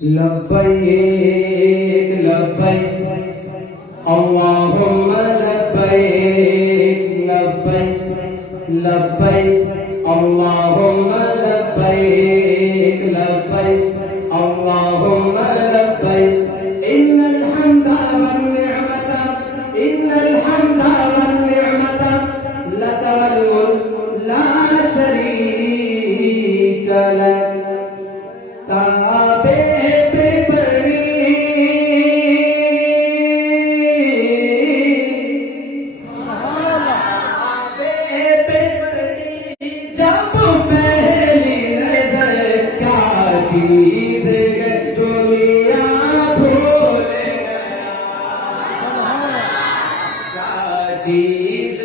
लब्बैक लब्बैक अल्लाहुम्मा लब्बैक लब्बैक लब्बैक अल्लाहुम्मा लब्बैक लब्बैक अल्लाहुम्मा लब्बैक इन्नल हम्दा वन निअमता लक वल मुल्क ला शरीका लक। काबे पे पड़ी जब पहली नजर क्या चीज दुनिया भूल गया, क्या चीज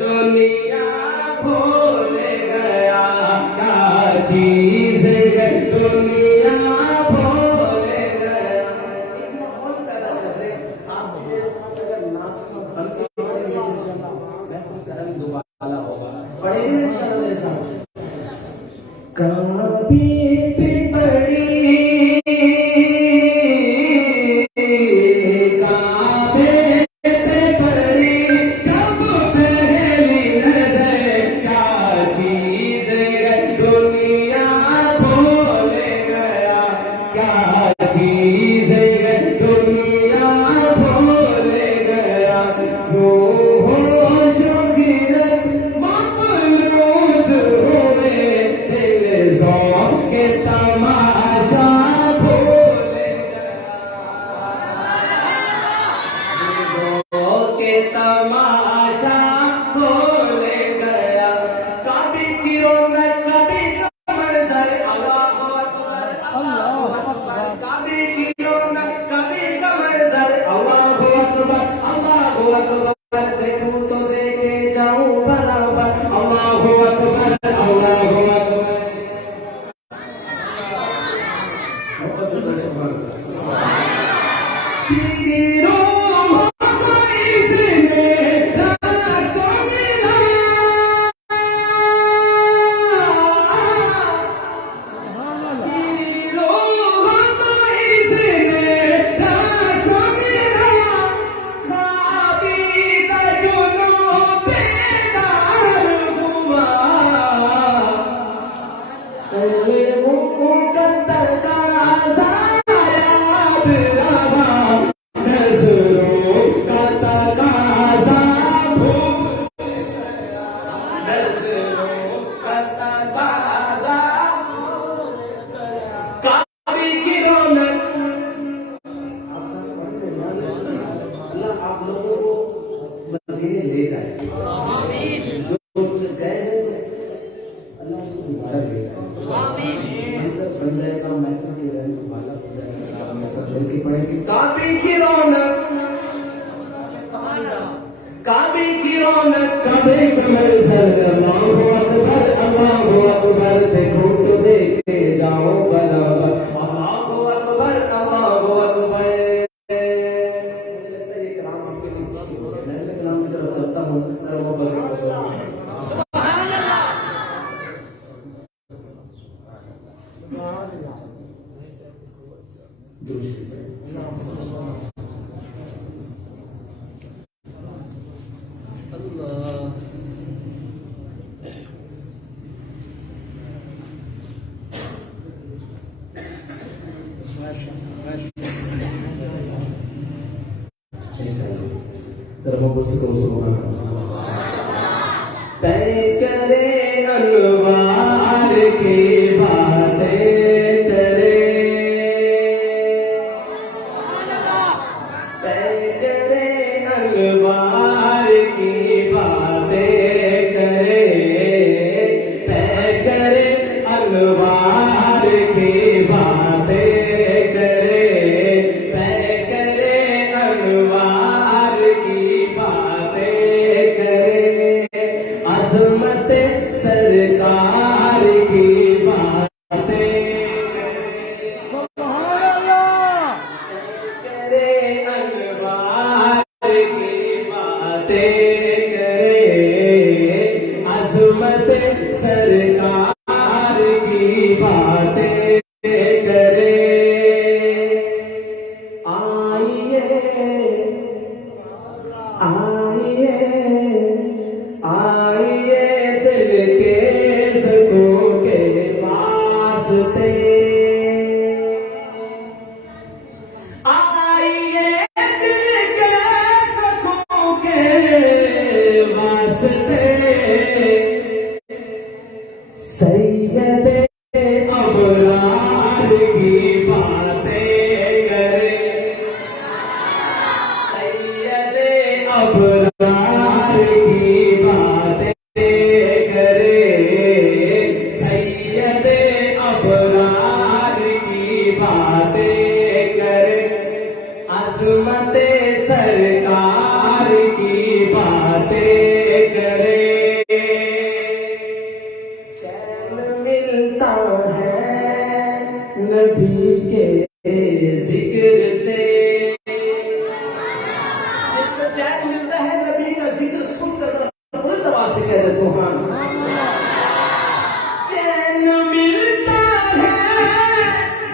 दुनिया भूल गया, क्या चीज दुनिया भूल गया। एक माहौल पैदा करते आप मेरे साथ अगर नाम करम दोबारा होगा पढ़ेंगे ना इंशाअल्लाह मेरे साथ। काबे पे पड़ी काबे पे पड़ी जब पहली नजर क्या चीज दुनिया भूल गया, क्या चीज दुनिया भूल गया। जो होश गिरत मफलूज हुए दिल ज़ौक़ के तमाशा भूल गया, ज़ौक़ के तमाशा भूल गया। कभी की रौनक कभी मंजर अल्लाहु अकबर अल्लाहु अकबर, कभी की रौनक कभी मंजर अल्लाहु अकबर अल्लाहु अकबर। देखूं तो देखे जाऊं बराबर अल्लाहु अकबर अल्लाहु अकबर। आप लोगों को मदीने ले जाए, जो गए हैं अल्लाह उनको दोबारा ले जाए, बन जाएगा महफिल के रहने वाला हो जाएगा। आप में सब जल्दी पढ़ेंगे काबे की रौनक कभी कमल सर अल्लाहु अकबर। देखो तो देखे जाओ बराबर अल्लाहु अकबर अल्लाहु अकबर। तय करे अनवार की बातें करे, तय करे अनवार की बातें करे, तय करे अनवार की बातें करे, तय करे अनवार की बातें करे। अज़मत सरकार की बातें सुभान अल्लाह करे, अनवार की बातें करे, अज़मत सरकार की बातें अबरार की बातें करे, अजमत सरकार की बातें करे। चैन मिलता है नबी के जिक्र से, जिसको चैन मिलता है नबी का जिक्र सुनकर पूरी तरह से कह रहे सुभान। चैन मिलता है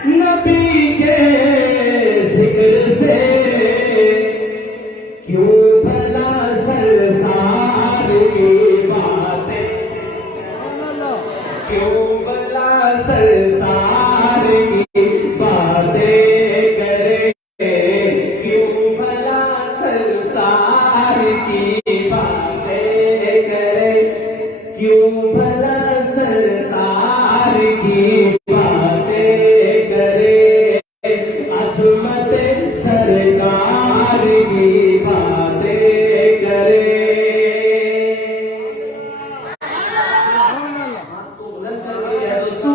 नबी के जिक्र से, क्यों भला संसार की बातें, क्यों भला संसार की बातें करे, क्यों भला संसार की बातें करे, क्यों भला संसार की बातें करे, अजमत सरकार की बातें करे। आपको बुलंद कर दिया है दोस्तों।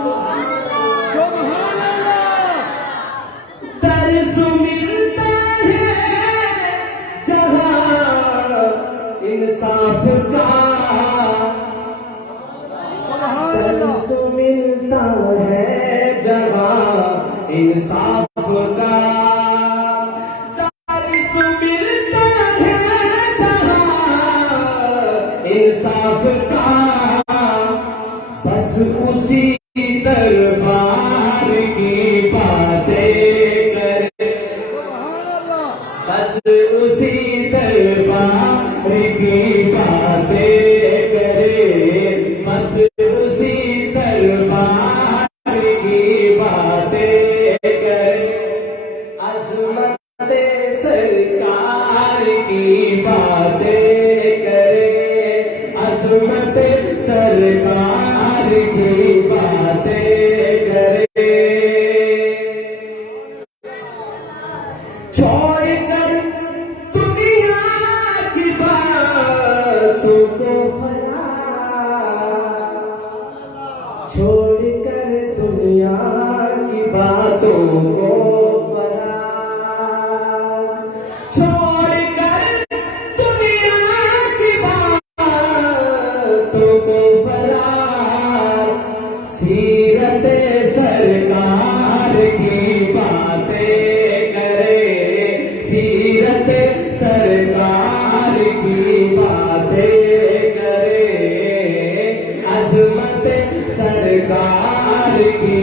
दर्स मिलता है जहाँ इंसाफ का, दर्स मिलता है जहाँ इंसाफ का, दर्स मिलता है जहाँ इंसाफ का, बस उसी दरबार की बातें करे, बस उसी दरबार की बातें करे, बस उसी दरबार की बातें करे, अजमत सरकार की बातें करे, अजमत सरकार की बातें करे। छोड़कर दुनिया की बातों को फरार, छोड़कर दुनिया की बातों को फरार, छोड़कर दुनिया की बातों को फरार, सीरत सरकार की बातें करे, सीरत सरकार की बातें करे, अजमत सरकार की